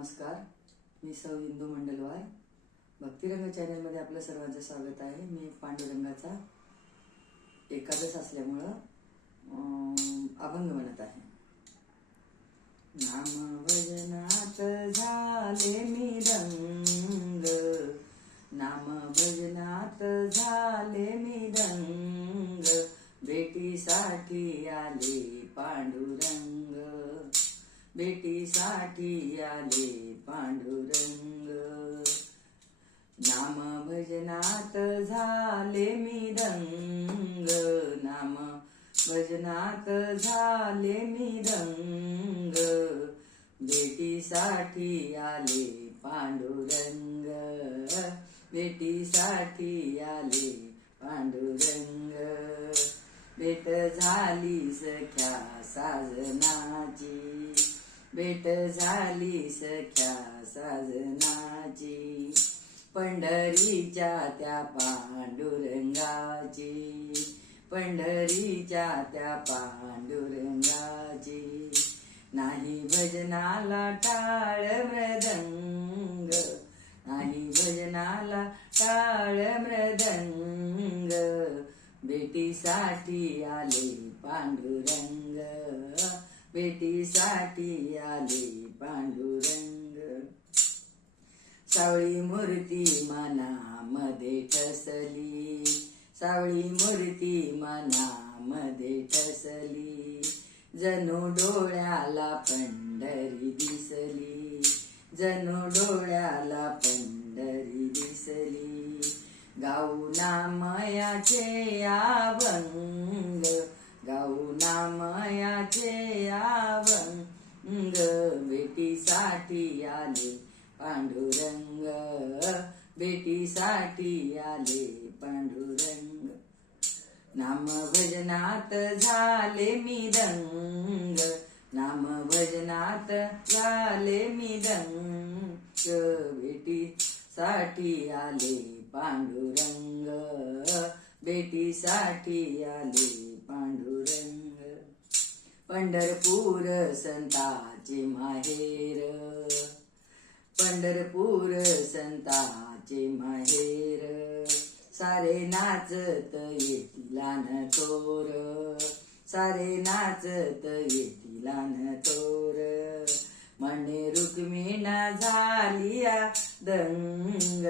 नमस्कार, मी सौ इंदू मंडलवार. भक्तिरंग चॅनलमध्ये आपलं सर्वांचं स्वागत आहे. मी पांडुरंगाचा एकादश असल्यामुळं अभंग म्हणत आहे. नाम भजनात झाले मी दंग, नाम भजनात झाले मी दंग, भेटीसाठी आले पांडुरंग, भेटीसाठी आले पांडुरंग. नाम भजनात झाले मी दंग, नाम भजनात झाले मी दंग, भेटीसाठी आले पांडुरंग, भेटीसाठी आले पांडुरंग. भेट झाली सख्या साजनाची, भेट झाली सख्या साजनाची, पंढरीच्या त्या पांडुरंगाची, पंढरीच्या त्या पांडुरंगाची. नाही भजनाला टाळ मृदंग, नाही भजनाला टाळ मृदंग, भेटीसाठी आले पांडुरंग, भेटीसाठी आले पांडुरंग. सावळी मूर्ती मनामध्ये ठसली, सावळी मूर्ती मनामध्ये ठसली, जणू डोळ्याला पंढरी दिसली, जणू डोळ्याला पंढरी दिसली. गाऊ नामयाचे अभंग, गाऊ नामयाचे अभंग, भेटीसाठी आले पांडुरंग, भेटीसाठी आले पांडुरंग. नाम भजनात झाले मी दंग, नाम भजनात झाले मी दंग, भेटीसाठी आले पांडुरंग, भेटीसाठी आले पांडुरंग. पंढरपूर संताचे माहेर, पंढरपूर संताचे माहेर, सारे नाचत येतीला न थोर, सारे नाचत येतीला न थोर. म्हणे रुक्मिणा झालिया दंग,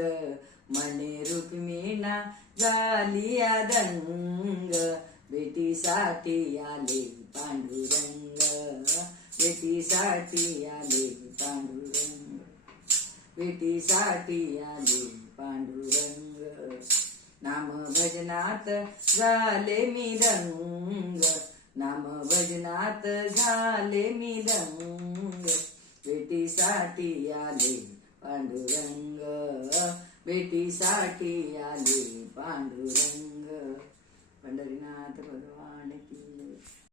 म्हणे रुक्मिणा झालिया दंग, भेटीसाठी आले पांडुरंग, भेटीसाठी आले पांडुरंग, भेटीसाठी आले पांडुरंग. नाम भजनात झाले मी दंग, नाम भजनात झाले मी दंग, भेटीसाठी आले पांडुरंग, भेटीसाठी आले पांडुरंग. पंढरीनाथ भगवान की